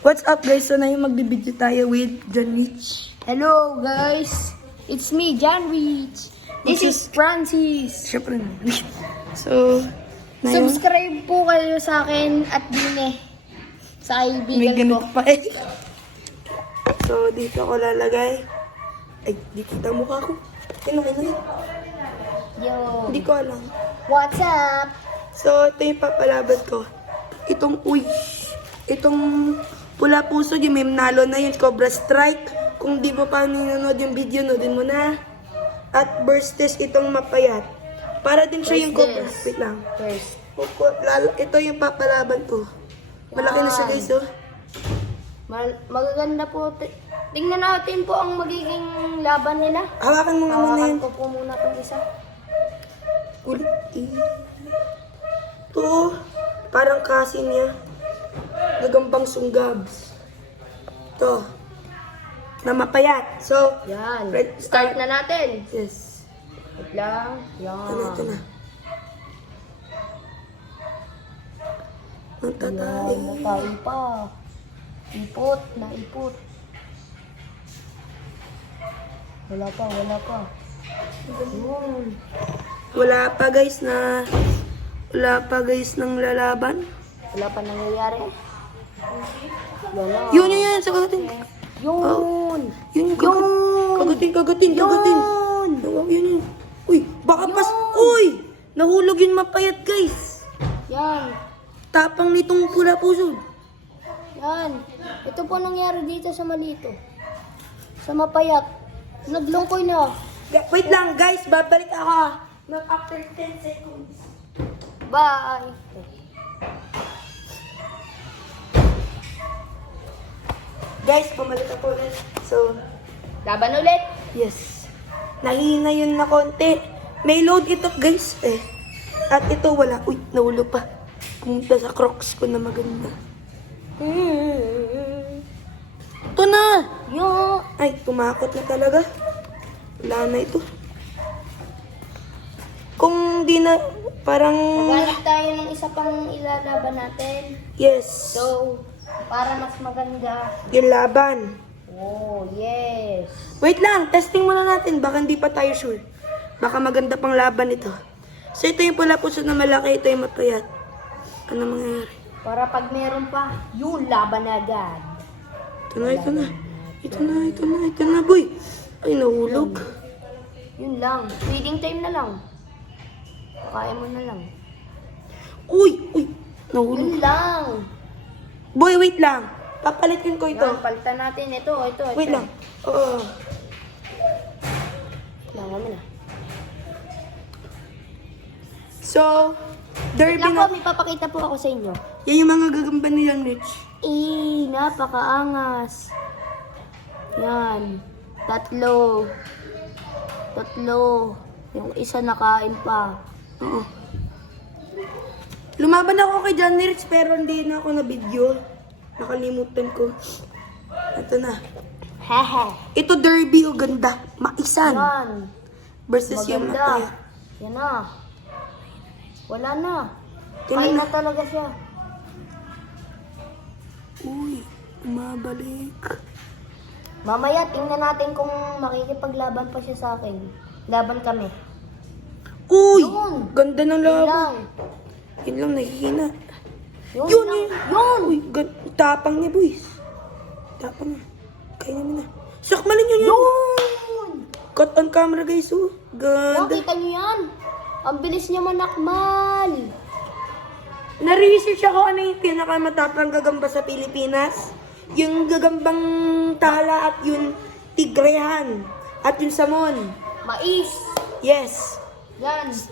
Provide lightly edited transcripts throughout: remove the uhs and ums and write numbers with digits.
What's up guys? So na yung magbibideo tayo with John Rich. Hello guys, it's me, John Rich. This is Francis. Siyempre na. So, na yun. Subscribe po kayo sa akin at Dine. Sa May kaibigan ganito ko. pa eh. So, dito ako lalagay. Ay, di kita mukha ko. Kailangan. Yo, Hindi ko alam. what's up? So, ito yung papalaban ko. Itong pula puso, yung meme nalo na yun, Cobra Strike. Kung di mo pa nanonood yung video, noodin mo na. At Burstes itong mapayat. Para din siya yung Cobra. Burstes. Wait lang. First. Ito yung papalaban ko. Malaki na siya guys, oh. Magaganda po. Tingnan natin po ang magiging laban nila. Hawakan mo nga muna Hawakan yun. ko po muna itong isa. Ulit. Ito, parang kasi niya. Gagambang sunggabs. Ito. Na mapayat. So, Yan. Red- Start na natin. yes. Wait lang. Yan. Ito na. Ang tatay. Yan. Natayin pa. Ipot. Naipot. Wala pa. Yun. Wala pa guys ng lalaban. Wala pa nangyayari. Wala. Yun. Sa kagatin. Yun. Yun. Kagatin. Yun. Uy, baka pas. Uy! Nahulog yung mapayat guys. Yan. Tapang nitong pula puso. Yan. Ito po nangyari dito sa malito. Sa mapayat. Naglungkoy na. Wait lang guys, babalik ako. After 10 seconds. Bye. Guys, bumalik ako ulit. So, Laban ulit. yes. Nahina yun na konti. May load ito guys eh. At ito wala. Uy, nahulog pa. Pumunta sa crocs ko na maganda. Ito na! Yo. Ay, tumakot na talaga. Wala na ito. Kung di na, parang... Maghanap tayo ng isa pang ilalaban natin. Yes. So, para mas maganda. Yung laban. Oh, yes. Wait lang, testing muna natin. Baka hindi pa tayo sure. Baka maganda pang laban ito. So ito yung pula puso na malaki, ito yung mapayat. Ano mangyayari? Para pag meron pa, yung laban na agad. Ito na, boy. Ay, nahulog. Yun lang. Feeding time na lang. Kaya mo na lang. Uy, nahulog. Yun lang. Boy, wait lang. Papalitin ko ito. Yan, palitan natin. Ito. Wait lang. Oo. Kailangan mo na. So, derby Lang po, na. may papakita po ako sa inyo. Yan yung mga gagamba ni John Rich. Napakaangas. Yan. Tatlo. Yung isa nakain pa. Oo. Lumaban ako kay John Rich pero hindi na ako na-video. Nakalimutan ko. Ito na. Hehe. Ito derby o ganda. Maisan. Yan. Versus yung Maganda. mapayat. Yan na. Wala na. Yan Kain na. na talaga siya. Uy, umabalik. Mamaya, tingnan natin kung makikipaglaban pa siya sa akin. Laban kami. Uy! Yun. Ganda ng Yun laban. lang. Yun lang, nahihina. Yun lang. Yun. Uy, tapang niya, boys. Tapang niya. Kaya naman na. Sakmalin yun. Yun. Cut on camera, guys. Oh. Ganda. Nakita niyo yan? Ang bilis niya manakmal. Na-research ako ano yung pinakamatapang gagamba sa Pilipinas. Yung gagambang tala at yung tigrehan. At yung samon. Mais. Yes. Yan. Guys,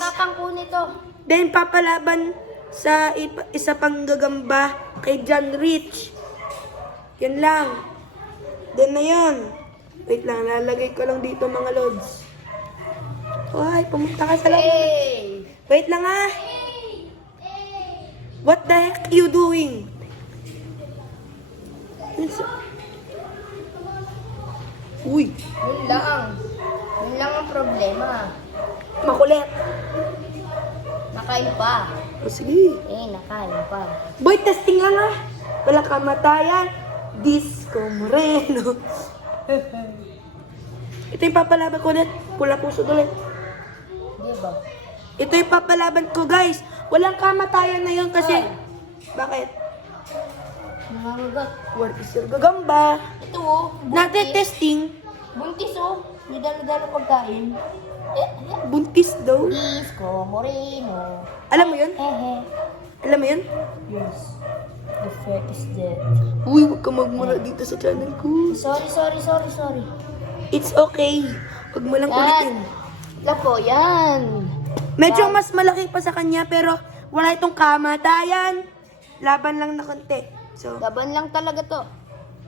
Napakatapang po nito. then papalaban sa isa pang gagamba kay John Rich. Yan lang. Then na yun. Wait lang, lalagay ko lang dito mga lods. Hoy, pumunta ka sa loob. Hey. Wait lang ah. What the heck you doing? Uy, Yun lang. Yun lang ang problema. makulit. Nakain pa. O sige. Nakain pa. Boy, testing lang ah. walang kamatayan, Disco Moreno. Ito yung papalaban ko ulit. Pula puso ulit. Di ba? Ito yung papalaban ko, guys. Walang kamatayan na yun kasi... Bakit? Nangangagat. What is your gagamba? Ito oh. Nate-testing. Buntis oh. May dalo-dalo pagkain. Buntis daw. Disco Moreno. Alam mo yun? Hehe. Alam mo yun? Yes. The fat is dead. Uy, huwag ka magmula dito sa channel ko. Sorry. It's okay. Huwag mo lang ulitin. Ito po, yan. Medyo mas malaki pa sa kanya pero wala itong kamatayan. Laban lang na konti. So, Laban lang talaga to.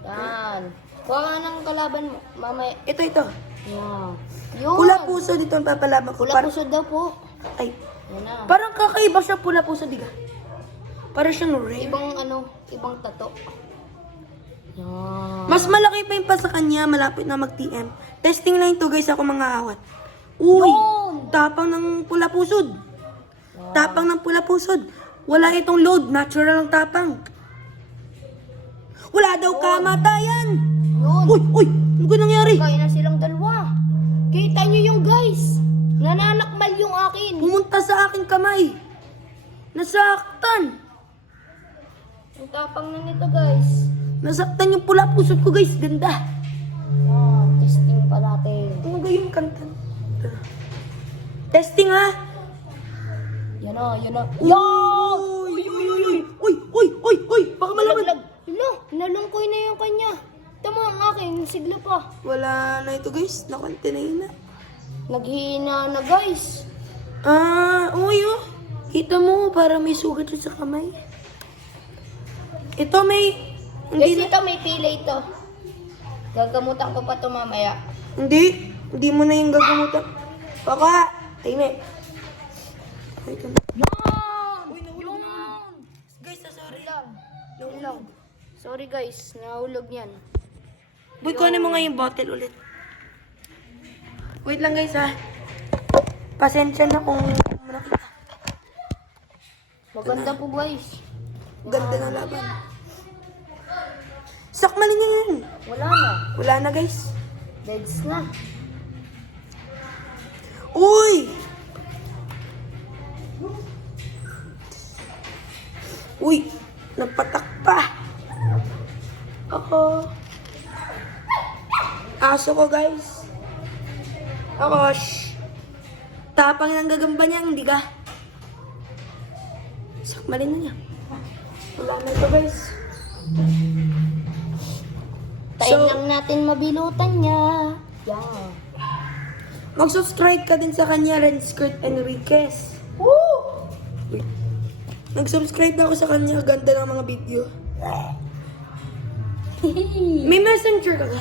Yan. Kuha ka ng kalaban mo. Mamaya. ito. Yan. Yun. Pula puso dito ang papalaban ko. Pula puso daw po. Ay, Yan na. parang kakaiba siya pula puso, diga. Parang siyang rare. Ibang tato. Yan. Mas malaki pa yung pa sa kanya, malapit na mag-TM. Testing lang ito guys, ako mga awat. Uy, Yun! tapang ng pula pusod. Tapang ng pula pusod. Wala itong load, natural ang tapang. Wala daw kamatayan. Yun. Uy, ano ba nangyari? Kaya na silang dalawa. Kita nyo yung guys. Nananakmal yung akin. Pumunta sa aking kamay. Nasaktan. Ang tapang na nito guys. Nasaktan yung pula pusod ko guys, ganda. Yan. Testing pa natin. Ano ba yung kanta? Testing ha. Yan na. Uy, baka malaman. Malaglag. Hala, nalungkoy na yung kanya. Tama ang akin, sigla pa. Wala na ito guys, nakonti na yun na. Naghihina na guys. Uy oh. Kita mo, para may sugat yun sa kamay. Ito may... Guys, Hindi, ito may pilay ito. Gagamutan ko pa ito mamaya. hindi mo na yung gagamutan. Baka, tahimik. Ay, ito na. Yan! Uy, nahulog na. Guys, sorry lang. Yun lang. Sorry guys, nahulog yan. Boy, kunin mo nga yung bottle ulit. Wait lang guys ha. Pasensya na kung nakita. Maganda po guys. Ganda ng laban. Sakmalin niya yan. Wala na. Wala na guys. Deads na. Uy! Uy! Nagpatak pa. Ako. Aso ko guys. Ako, shh. Tapang ng gagamba niya, hindi ka. Sakmalin na niya. Wala na ito guys. Tayo lang natin mabilutan niya. Yan. Mag-subscribe ka din sa kanya, Renskirt Enriquez. Woo! Wait. Nag-subscribe na ako sa kanya, ganda ng mga video. May messenger ka ka?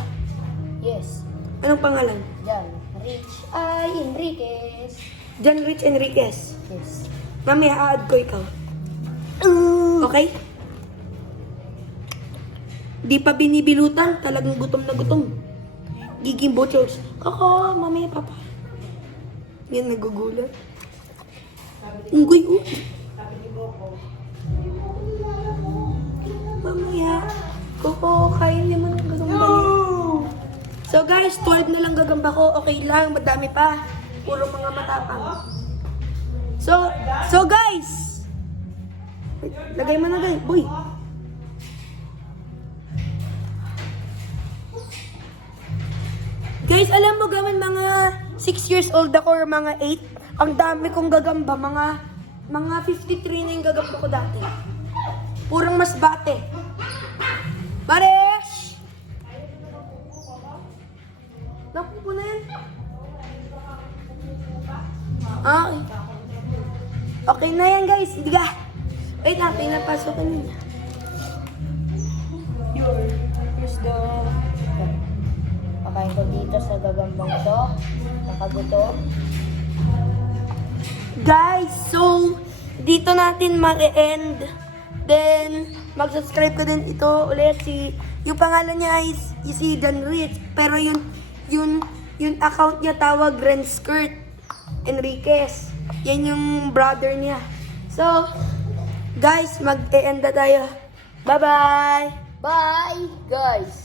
Yes. Anong pangalan? Yan. Rich ay Enriquez. John Rich Enriquez. Yes. Mamaya, a-add ko ikaw. Okay? Di pa binibilutan, talagang gutom na gutom. Giging bochos. Kaka, mamaya papa. Yan, nagugulat. Unggoy, oh. Mamaya. Koko, kain naman ang gagamba niya. So guys, 12 na lang gagamba ko. Okay lang, madami pa. Puro mga matapang. So guys. Wait, lagay mo na guys. Boy. Guys, alam mo gawin mga 6 years old ako or mga 8. Ang dami kong gagamba. Mga 53 na yung gagamba ko dati. Purang mas bate. Pares! Naku po na yan. Okay. Okay na yan guys. Hindi ka. Wait natin, napasok ka nila. Here's the... Pakain ko dito sa gagambang ito. Nakagutom. Guys, so dito natin mag-end. Then, mag-subscribe ka din ito ulit. Yung pangalan niya ay si Dan Rich. Pero yung account niya tawag Renskirt Enriquez. Yan yung brother niya. So, guys, mag-end na tayo. Bye-bye! Bye, guys!